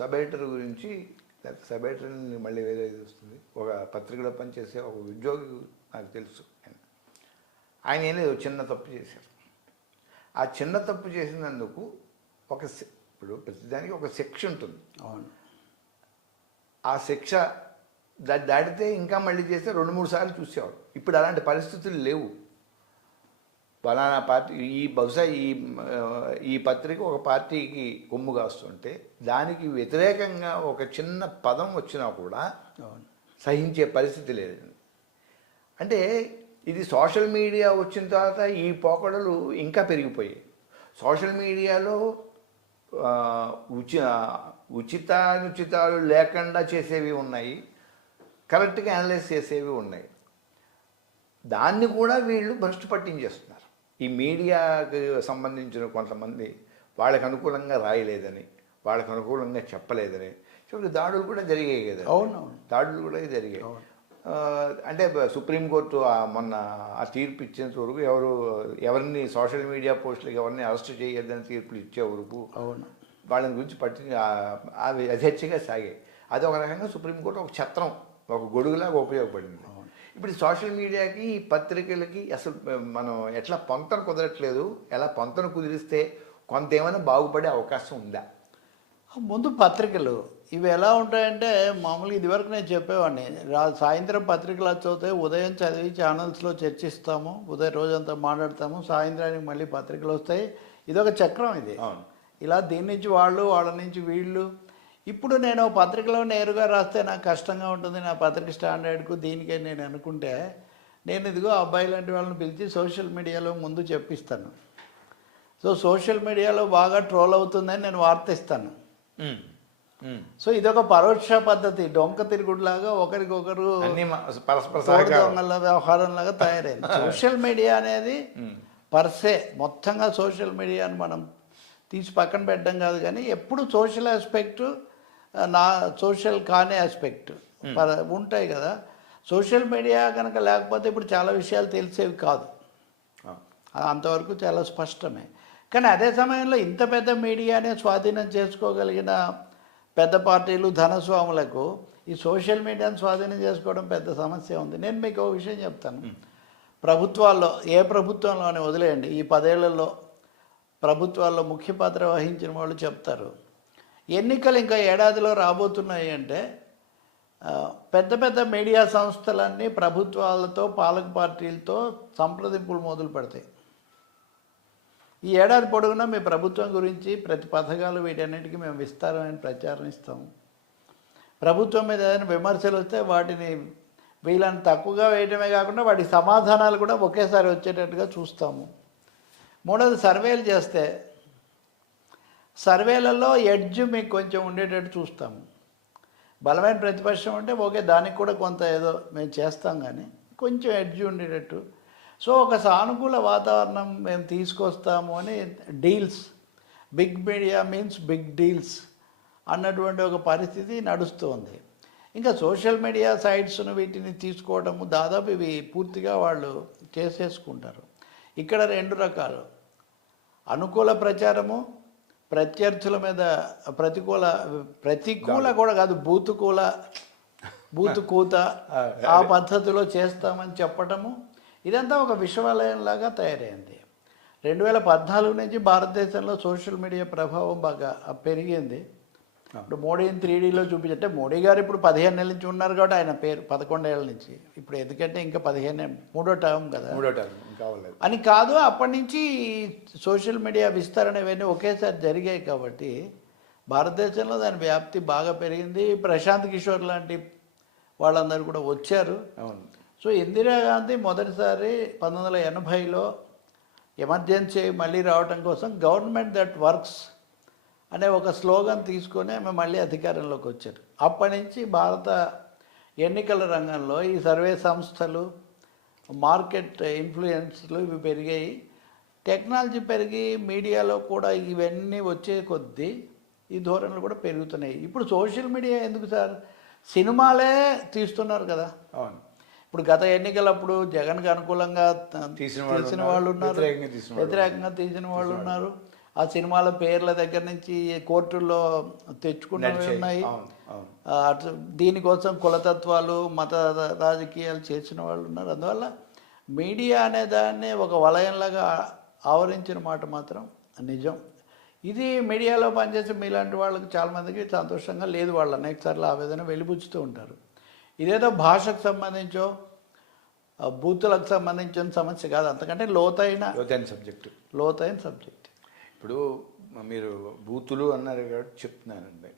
Sub editor గురించి లేకపోతే sub ఎడిటర్ని మళ్ళీ వేరే వస్తుంది. ఒక పత్రికలో పనిచేసే ఒక ఉద్యోగి నాకు తెలుసు. ఆయన ఆయన ఏం లేదు చిన్న తప్పు చేశారు ఆ చిన్న తప్పు చేసినందుకు ఒక ఇప్పుడు ప్రతిదానికి ఒక శిక్ష ఉంటుంది. అవును. ఆ శిక్ష దా- దాటితే ఇంకా మళ్ళీ చేస్తే రెండు మూడు సార్లు చూసేవాడు. ఇప్పుడు అలాంటి పరిస్థితులు లేవు. ఫలానా పార్టీ ఈ బహుశా ఈ ఈ పత్రిక ఒక పార్టీకి కొమ్ము కాస్తుంటే దానికి వ్యతిరేకంగా ఒక చిన్న పదం వచ్చినా కూడా సహించే పరిస్థితి లేదు. అంటే ఇది సోషల్ మీడియా వచ్చిన తర్వాత ఈ పోకడలు ఇంకా పెరిగిపోయాయి. సోషల్ మీడియాలో ఉచి ఉచితానుచితాలు లేకుండా చేసేవి ఉన్నాయి. కరెక్ట్గా అనలైజ్ చేసేవి ఉన్నాయి. దాన్ని కూడా వీళ్ళు భ్రష్టు పట్టించేస్తున్నారు. ఈ మీడియాకి సంబంధించిన కొంతమంది వాళ్ళకి అనుకూలంగా రాయలేదని వాళ్ళకి అనుకూలంగా చెప్పలేదని చివరికి దాడులు కూడా జరిగాయి కదా. అవునవును. దాడులు కూడా జరిగాయి. అంటే సుప్రీంకోర్టు మొన్న ఆ తీర్పు ఇచ్చేంత వరకు ఎవరు ఎవరిని సోషల్ మీడియా పోస్టులకు ఎవరిని అరెస్ట్ చేయొద్దని తీర్పులు ఇచ్చే వరకు అవును. వాళ్ళని గురించి పట్టి అవి యథేచ్ఛగా సాగాయి. అది ఒక రకంగా సుప్రీంకోర్టు ఒక ఛత్రం ఒక గొడుగులాగా ఉపయోగపడింది. ఇప్పుడు సోషల్ మీడియాకి పత్రికలకి అసలు మనం ఎట్లా పొంతన కుదరట్లేదు ఎలా పొంతన కుదిరిస్తే కొంత ఏమైనా బాగుపడే అవకాశం ఉందా? ముందు పత్రికలు. ఇవి ఎలా ఉంటాయంటే మామూలుగా ఇదివరకు నేను చెప్పేవాడిని. రా సాయంత్రం పత్రికలు చదివితే ఉదయం చదివి ఛానల్స్లో చర్చిస్తాము ఉదయం రోజంతా మాట్లాడతాము సాయంత్రానికి మళ్ళీ పత్రికలు వస్తాయి. ఇదొక చక్రం ఇది. ఇలా దీని నుంచి వాళ్ళు వాళ్ళ నుంచి వీళ్ళు ఇప్పుడు నేను పత్రికలో నేరుగా రాస్తే నాకు కష్టంగా ఉంటుంది నా పత్రిక స్టాండర్డ్కు దీనికే నేను అనుకుంటే నేను ఇదిగో అబ్బాయి లాంటి వాళ్ళని పిలిచి సోషల్ మీడియాలో ముందు చెప్పిస్తాను. సో సోషల్ మీడియాలో బాగా ట్రోల్ అవుతుందని నేను వార్త ఇస్తాను సో ఇదొక పరోక్ష పద్ధతి డొంక తిరుగుడులాగా ఒకరికొకరు దొంగల వ్యవహారం లాగా తయారైంది. సోషల్ మీడియా అనేది పర్సే మొత్తంగా సోషల్ మీడియాని మనం తీసి పక్కన పెట్టడం కాదు కానీ ఎప్పుడు సోషల్ ఆస్పెక్ట్ నా సోషల్ కానే ఆస్పెక్ట్ ఉంటాయి కదా. సోషల్ మీడియా కనుక లేకపోతే ఇప్పుడు చాలా విషయాలు తెలిసేవి కాదు. అంతవరకు చాలా స్పష్టమే. కానీ అదే సమయంలో ఇంత పెద్ద మీడియానే స్వాధీనం చేసుకోగలిగిన పెద్ద పార్టీలు ధనస్వాములకు ఈ సోషల్ మీడియాను స్వాధీనం చేసుకోవడం పెద్ద సమస్య ఉంది. నేను మీకు ఒక విషయం చెప్తాను. ప్రభుత్వాల్లో ఏ ప్రభుత్వంలోనే వదిలేయండి. ఈ పదేళ్ళలో ప్రభుత్వాల్లో ముఖ్య పాత్ర వహించిన వాళ్ళు చెప్తారు. ఎన్నికలు ఇంకా ఏడాదిలో రాబోతున్నాయి అంటే పెద్ద పెద్ద మీడియా సంస్థలన్నీ ప్రభుత్వాలతో పాలక పార్టీలతో సంప్రదింపులు మొదలు పెడతాయి. ఈ ఏడాది పొడవునా మీ ప్రభుత్వం గురించి ప్రతి పథకాలు వీటన్నిటికీ మేము విస్తారమైన ప్రచారం ఇస్తాము. ప్రభుత్వం మీద ఏదైనా విమర్శలు వస్తే వాటిని వీళ్ళని తక్కువగా వేయడమే కాకుండా వాటి సమాధానాలు కూడా ఒకేసారి వచ్చేటట్టుగా చూస్తాము. మూడోది సర్వేలు చేస్తే సర్వేలలో ఎడ్జ్ మీకు కొంచెం ఉండేటట్టు చూస్తాము బలమైన ప్రతిపక్షం అంటే ఓకే దానికి కూడా కొంత ఏదో మేము చేస్తాం కానీ కొంచెం ఎడ్జ్ ఉండేటట్టు. సో ఒక సానుకూల వాతావరణం మేము తీసుకొస్తాము అని deals big media means big deals అన్నటువంటి ఒక పరిస్థితి నడుస్తుంది. ఇంకా సోషల్ మీడియా సైట్స్ను వీటిని తీసుకోవడము దాదాపు ఇవి పూర్తిగా వాళ్ళు చేసేసుకుంటారు. ఇక్కడ రెండు రకాలు. అనుకూల ప్రచారము ప్రత్యర్థుల మీద ప్రతికూల ప్రతికూల కూడా కాదు బూతుకూల బూతు కూత ఆ పద్ధతిలో చేస్తామని చెప్పటము ఇదంతా ఒక విశ్వవలయంలాగా తయారైంది. రెండు వేల పద్నాలుగు నుంచి భారతదేశంలో సోషల్ మీడియా ప్రభావం బాగా పెరిగింది. ఇప్పుడు మోడీని త్రీ డీలో చూపించంటే మోడీ గారు ఇప్పుడు పదిహేను నెలల నుంచి ఉన్నారు కాబట్టి ఆయన పేరు పదకొండేళ్ళ నుంచి. ఇప్పుడు ఎందుకంటే ఇంకా పదిహేను మూడో టర్మ్ కదా. మూడో టర్మ్ కావాలి అని కాదు అప్పటి నుంచి సోషల్ మీడియా విస్తరణ ఇవన్నీ ఒకేసారి జరిగాయి కాబట్టి భారతదేశంలో దాని వ్యాప్తి బాగా పెరిగింది. ప్రశాంత్ కిషోర్ లాంటి వాళ్ళందరూ కూడా వచ్చారు. అవును. సో ఇందిరాగాంధీ మొదటిసారి పంతొమ్మిది వందల ఎనభైలో ఎమర్జెన్సీ మళ్ళీ రావటం కోసం గవర్నమెంట్ దట్ వర్క్స్ అనే ఒక స్లోగన్ తీసుకొని ఆమె మళ్ళీ అధికారంలోకి వచ్చారు. అప్పటి నుంచి భారత ఎన్నికల రంగంలో ఈ సర్వే సంస్థలు మార్కెట్ ఇన్ఫ్లుయెన్స్లు ఇవి పెరిగాయి. టెక్నాలజీ పెరిగి మీడియాలో కూడా ఇవన్నీ వచ్చే కొద్దీ ఈ ధోరణులు కూడా పెరుగుతున్నాయి. ఇప్పుడు సోషల్ మీడియా ఎందుకు సార్? సినిమాలే తీస్తున్నారు కదా. అవును. ఇప్పుడు గత ఎన్నికలప్పుడు జగన్కి అనుకూలంగా తీసిన వాళ్ళు ఉన్నారు, వ్యతిరేకంగా తీసిన వాళ్ళు. ఉన్నారు. ఆ సినిమాల పేర్ల దగ్గర నుంచి కోర్టుల్లో తెచ్చుకున్నవి. ఉన్నాయి. దీనికోసం కులతత్వాలు మత రాజకీయాలు చేసిన వాళ్ళు ఉన్నారు. అందువల్ల మీడియా అనే దాన్ని ఒక వలయంలాగా ఆవరించిన మాట మాత్రం నిజం. ఇది మీడియాలో పనిచేసే మీలాంటి వాళ్ళకి చాలామందికి సంతోషంగా లేదు వాళ్ళు. అనేక సార్లు ఆవేదన వెలిబుచ్చుతూ ఉంటారు. ఇదేదో భాషకు సంబంధించో బూతులకు సంబంధించిన సమస్య కాదు. అంతకంటే లోతైన లోతైన సబ్జెక్టు. లోతైన సబ్జెక్ట్. ఇప్పుడు మీరు బూతులు అన్నారు కాబట్టి చెప్తున్నానండి.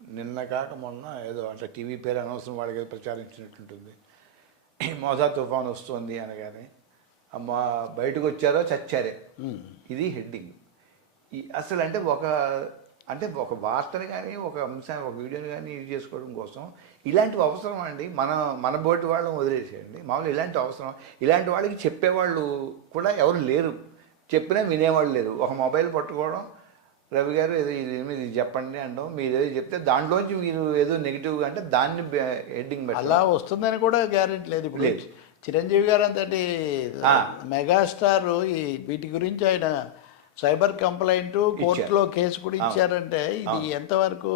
నిన్న కాక మొన్న ఏదో అంటే టీవీ పేరు అనవసరం వాడికి ఏదో ప్రచారించినట్టుంటుంది మోసా తుఫాన్ వస్తుంది అనగానే అమ్మ బయటకు వచ్చారో చచ్చారే. ఇది హెడ్డింగ్. ఈ అసలు అంటే ఒక అంటే ఒక వార్తని కానీ ఒక అంశాన్ని ఒక వీడియోని కానీ యూజ్ చేసుకోవడం కోసం ఇలాంటివి అవసరం అండి. మన మన బోటి వాళ్ళని వదిలేసేయండి. మామూలు ఇలాంటి అవసరం. ఇలాంటి వాళ్ళకి చెప్పేవాళ్ళు కూడా ఎవరు లేరు. చెప్పినా వినేవాళ్ళు లేరు ఒక మొబైల్ పట్టుకోవడం రవి గారు ఏదో ఇది ఇది చెప్పండి అంటాం. మీరు ఏదో చెప్తే దాంట్లోంచి మీరు ఏదో నెగిటివ్గా అంటే దాన్ని హెడ్డింగ్ అలా వస్తుందని కూడా గ్యారెంటీ లేదు ఇప్పుడు. లేదు. చిరంజీవి గారు అంతటి. మెగాస్టార్ ఈ వీటి గురించి ఆయన సైబర్ కంప్లైంట్ కోర్టులో కేసు కూడా ఇచ్చారంటే ఇది ఎంతవరకు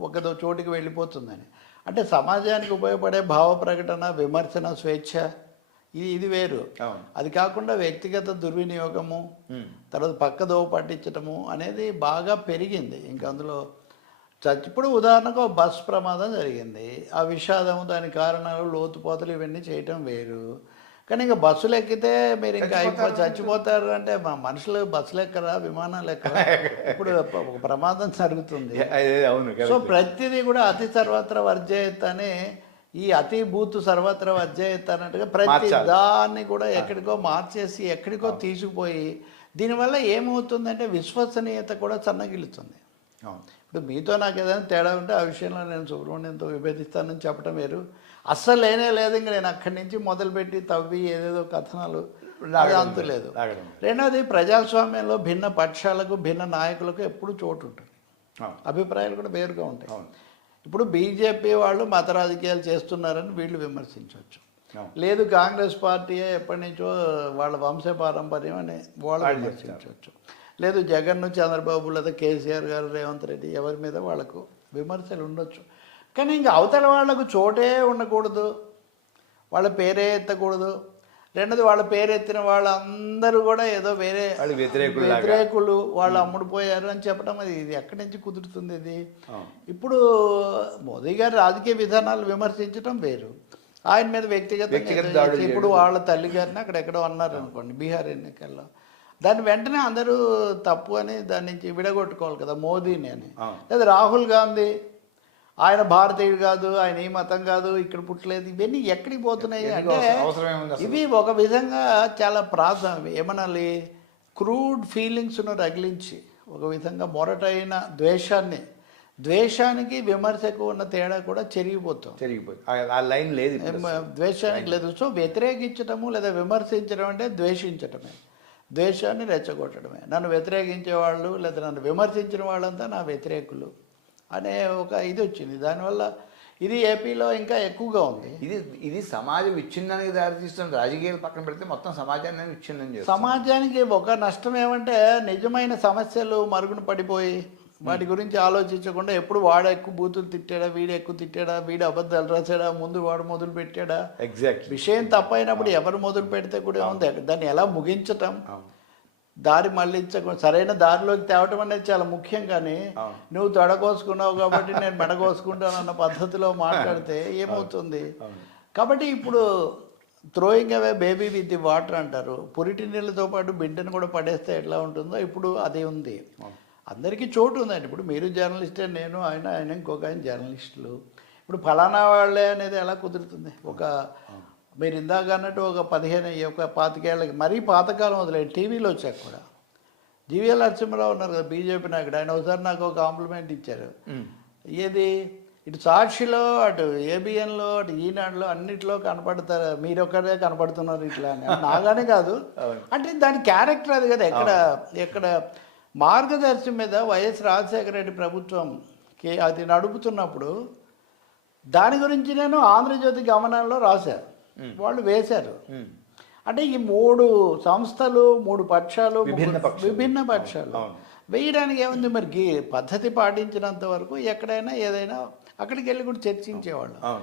ఒక చోటికి వెళ్ళిపోతుందని. అంటే సమాజానికి ఉపయోగపడే భావ ప్రకటన విమర్శన స్వేచ్ఛ ఇది ఇది వేరు. అది కాకుండా వ్యక్తిగత దుర్వినియోగము. తర్వాత పక్కదోవ పట్టించటము అనేది బాగా పెరిగింది. ఇంకా అందులో చచ్చి ఇప్పుడు ఉదాహరణకు బస్ ప్రమాదం జరిగింది. ఆ విషాదము దాని కారణాలు లోతుపోతలు ఇవన్నీ చేయటం వేరు. కానీ ఇంకా బస్సులు ఎక్కితే మీరు ఇంకా అయిపో చచ్చిపోతారు అంటే మా మనుషులు బస్సులు ఎక్కరా విమానాలు ఎక్కరా? ఇప్పుడు ఒక ప్రమాదం జరుగుతుంది. సో. ప్రతిదీ కూడా అతి సర్వత్ర వర్జయత్ అని ఈ అతి భూత్ సర్వత్ర వర్జయత్ అన్నట్టుగా ప్రతి. దాన్ని కూడా ఎక్కడికో మార్చేసి ఎక్కడికో తీసుకుపోయి దీనివల్ల ఏమవుతుందంటే విశ్వసనీయత కూడా సన్నగిలుతుంది అవును. ఇప్పుడు మీతో నాకు ఏదైనా తేడా ఉంటే ఆ విషయంలో నేను సుబ్రహ్మణ్యంతో విభేదిస్తానని చెప్పడం వేరు. అస్సలు లేనే లేదు ఇంక నేను అక్కడి నుంచి మొదలుపెట్టి తవ్వి ఏదేదో కథనాలు అంతు లేదు. రెండోది ప్రజాస్వామ్యంలో భిన్న పక్షాలకు భిన్న నాయకులకు ఎప్పుడు చోటు ఉంటుంది. అభిప్రాయాలు కూడా వేరుగా ఉంటాయి. ఇప్పుడు బీజేపీ వాళ్ళు మత రాజకీయాలు చేస్తున్నారని వీళ్ళు విమర్శించవచ్చు. లేదు కాంగ్రెస్ పార్టీయే ఎప్పటి నుంచో వాళ్ళ వంశ పారంపర్యం అని వాళ్ళు విమర్శించవచ్చు. లేదు జగన్ చంద్రబాబు లేదా కేసీఆర్ గారు రేవంత్ రెడ్డి ఎవరి మీద వాళ్ళకు విమర్శలు ఉండొచ్చు. కానీ ఇంకా అవతల వాళ్ళకు చోటే ఉండకూడదు. వాళ్ళ పేరే ఎత్తకూడదు. రెండోది వాళ్ళ పేరు ఎత్తిన వాళ్ళందరూ కూడా ఏదో వేరే వాళ్ళు వ్యతిరేకుల్లాగా. వ్యతిరేకులు వాళ్ళు అమ్ముడుపోయారు అని చెప్పడం అది ఇది ఎక్కడి నుంచి కుదురుతుంది ఇది. ఇప్పుడు మోదీ గారి రాజకీయ విధానాలు విమర్శించడం వేరు ఆయన మీద వ్యక్తిగత ఇప్పుడు. వాళ్ళ తల్లి గారిని అక్కడ ఎక్కడో అన్నారు అనుకోండి బీహార్ ఎన్నికల్లో దాన్ని వెంటనే అందరూ తప్పు అని దాని నుంచి విడగొట్టుకోవాలి కదా మోదీని అని. లేదా రాహుల్ గాంధీ ఆయన భారతీయుడు కాదు ఆయన ఈ మతం కాదు ఇక్కడ పుట్టలేదు ఇవన్నీ ఎక్కడికి పోతున్నాయి అంటే? ఇవి ఒక విధంగా చాలా ప్రాధ ఏమనాలి? క్రూడ్ ఫీలింగ్స్ను రగిలించి ఒక విధంగా మొరటైన ద్వేషాన్ని ద్వేషానికి విమర్శకు ఉన్న తేడా కూడా చెరిగిపోతుంది. జరిగిపోయింది ఆ- లైన్ లేదు ఏం, ద్వేషానికి లేదు. సో వ్యతిరేకించడము లేదా విమర్శించడం అంటే ద్వేషించడమే ద్వేషాన్ని రెచ్చగొట్టడమే. నన్ను వ్యతిరేకించే వాళ్ళు లేదా నన్ను విమర్శించిన వాళ్ళంతా నా వ్యతిరేకులు. అనే ఒక ఇది వచ్చింది. దానివల్ల ఇది ఏపీలో ఇంకా ఎక్కువగా ఉంది. ఇది ఇది సమాజ విచ్ఛిన్నానికి దారితీస్తుంది. రాజకీయాలు పక్కన పెడితే మొత్తం సమాజాన్ని విచ్ఛిన్నం చేస్తుంది. సమాజానికి ఒక నష్టం ఏమంటే నిజమైన సమస్యలు మరుగున పడిపోయి వాటి గురించి ఆలోచించకుండా ఎప్పుడు వాడు ఎక్కువ బూతులు తిట్టాడా వీడు ఎక్కువ తిట్టాడా వీడు అబద్ధాలు రాశాడా ముందు వాడు మొదలు పెట్టాడా? ఎగ్జాక్ట్లీ విషయం తప్పైనప్పుడు ఎవరు మొదలు పెడితే కూడా ఉంది దాన్ని ఎలా ముగించటం? దారి మళ్ళించకుండా సరైన దారిలోకి తేవటం అనేది చాలా ముఖ్యం కానీ. నువ్వు తొడకోసుకున్నావు కాబట్టి నేను మెడకోసుకుంటాను అన్న పద్ధతిలో మాట్లాడితే ఏమవుతుంది? కాబట్టి ఇప్పుడు throwing away baby with the water అంటారు. పురిటి నీళ్ళతో పాటు బిడ్డను కూడా పడేస్తే ఎట్లా ఉంటుందో ఇప్పుడు అది ఉంది. అందరికీ చోటు ఉందండి. ఇప్పుడు మీరు జర్నలిస్టే నేను ఆయన ఆయన ఇంకొక ఆయన జర్నలిస్టులు. ఇప్పుడు ఫలానా వాళ్ళే అనేది ఎలా కుదురుతుంది? ఒక మీరు ఇందాక అన్నట్టు ఒక పదిహేను ఒక పాతికేళ్ళకి మరీ పాతకాలం వదిలేదు టీవీలో వచ్చాక కూడా. జీవీఎల్ నరసింహరావు ఉన్నారు కదా బీజేపీ నాయకుడు. ఆయన ఒకసారి నాకు ఒక కాంప్లిమెంట్ ఇచ్చారు. ఏది? ఇటు సాక్షిలో అటు ఏబిఎన్లో అటు ఈనాడులో అన్నిట్లో కనపడతారు. మీరు ఒక్కరే కనపడుతున్నారు ఇట్లా అని. నాగానే కాదు. అంటే దాని క్యారెక్టర్ అది కదా. ఎక్కడ ఎక్కడ మార్గదర్శి మీద వైఎస్ రాజశేఖర రెడ్డి ప్రభుత్వం కే- అది నడుపుతున్నప్పుడు దాని గురించి నేను ఆంధ్రజ్యోతి గమనంలో రాశారు వాళ్ళు వేశారు. అంటే ఈ మూడు సంస్థలు మూడు పక్షాలు విభిన్న పక్షాలు. అవును. వేయడానికి ఏముంది మరి? పద్ధతి పాటించినంత వరకు ఎక్కడైనా ఏదైనా అక్కడికి వెళ్ళి కూడా చర్చించేవాళ్ళం.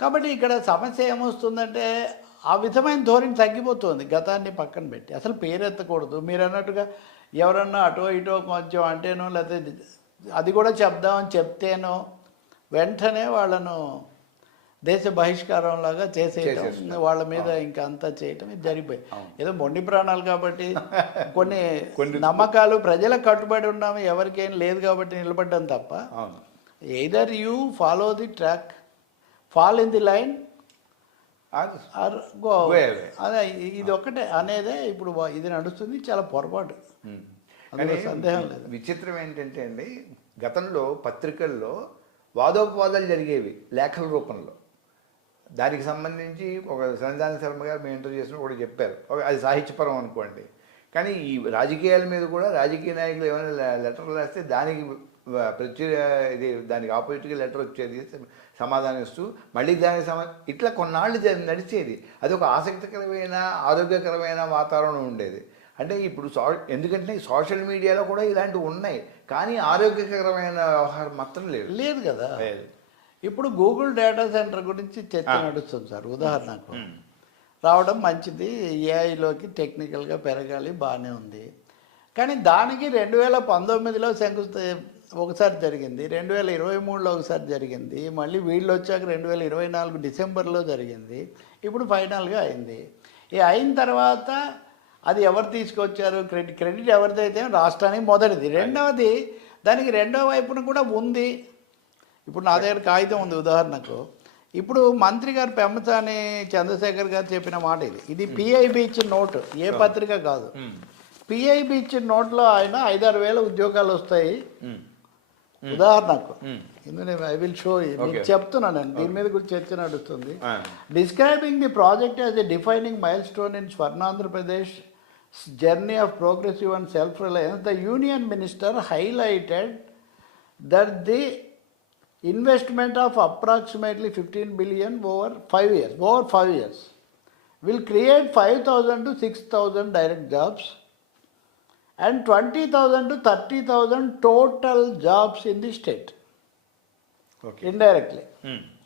కాబట్టి ఇక్కడ సమస్య ఏమొస్తుందంటే ఆ విధమైన ధోరణి తగ్గిపోతుంది గతాన్ని పక్కన పెట్టి. అసలు పేరెత్తకూడదు. మీరు అన్నట్టుగా ఎవరన్నా అటో ఇటో కొంచెం అంటేనో లేకపోతే అది కూడా చెప్దామని చెప్తేనో వెంటనే వాళ్ళను దేశ బహిష్కారం లాగా చేసేయటం. వాళ్ళ మీద ఇంకా అంతా చేయటం ఇది జరిగిపోయింది ఏదో మొండి ప్రాణాలు కాబట్టి కొన్ని కొన్ని- నమ్మకాలు ప్రజలకు కట్టుబడి ఉన్నాము ఎవరికేం లేదు కాబట్టి నిలబడ్డం తప్ప. Either you follow the track fall in the line అది ఇది ఒక్కటే అనేదే ఇప్పుడు ఇది నడుస్తుంది చాలా పొరపాటు. సందేహం లేదు. విచిత్రం ఏంటంటే అండి గతంలో పత్రికల్లో వాదోపవాదాలు జరిగేవి లేఖల రూపంలో. దానికి సంబంధించి ఒక సంవిధాన శర్మ గారు మేము ఇంటర్వ్యూ చేసిన కూడా చెప్పారు. అది సాహిత్యపరం అనుకోండి. కానీ ఈ రాజకీయాల మీద కూడా రాజకీయ నాయకులు ఏమైనా లెటర్లు రాస్తే దానికి ప్రతి ఇది దానికి ఆపోజిట్గా లెటర్ వచ్చేది సమాధానం ఇస్తూ మళ్ళీ దానికి సమా ఇట్లా కొన్నాళ్ళు నడిచేది. అది ఒక ఆసక్తికరమైన ఆరోగ్యకరమైన వాతావరణం ఉండేది. అంటే ఇప్పుడు సో ఎందుకంటే సోషల్ మీడియాలో కూడా ఇలాంటివి ఉన్నాయి. కానీ ఆరోగ్యకరమైన వ్యవహారం మాత్రం లేదు. లేదు కదా. లేదు. ఇప్పుడు గూగుల్ డేటా సెంటర్ గురించి చర్చ. నడుస్తుంది సార్ ఉదాహరణకు. రావడం మంచిది ఏఐలోకి టెక్నికల్గా పెరగాలి బాగానే ఉంది. కానీ దానికి రెండు వేల పంతొమ్మిదిలో శంకుస్థ ఒకసారి జరిగింది రెండు వేల ఇరవై మూడులో ఒకసారి జరిగింది మళ్ళీ వీళ్ళు వచ్చాక రెండు వేల ఇరవై నాలుగు డిసెంబర్లో జరిగింది ఇప్పుడు ఫైనల్గా అయింది. ఈ అయిన తర్వాత అది ఎవరు తీసుకొచ్చారు? క్రెడిట్ క్రెడిట్ ఎవరిదైతే? రాష్ట్రానికి మొదటిది. రెండవది దానికి రెండో వైపున కూడా ఉంది. ఇప్పుడు నా దగ్గర కాగితం ఉంది ఉదాహరణకు. ఇప్పుడు మంత్రి గారు పెమ్మసాని చంద్రశేఖర్ గారు చెప్పిన మాట ఇది. ఇది పిఐబి ఇచ్చిన నోటు. ఏ పత్రిక కాదు. పిఐబి ఇచ్చిన నోట్లో ఆయన ఐదారు వేల ఉద్యోగాలు వస్తాయి. ఉదాహరణకు. ఇందులో ఐ విల్ షో మీకు. చెప్తున్నాను నేను. దీని మీద కూడా చర్చ నడుస్తుంది. Describing the project as a defining milestone in Swarnandhra Pradesh journey of progressive and self reliance the union minister highlighted that the investment of approximately 15 billion over 5 years, over 5 years will create 5,000 to 6,000 direct jobs and 20,000 to 30,000 total jobs in the state okay. indirectly. Hmm.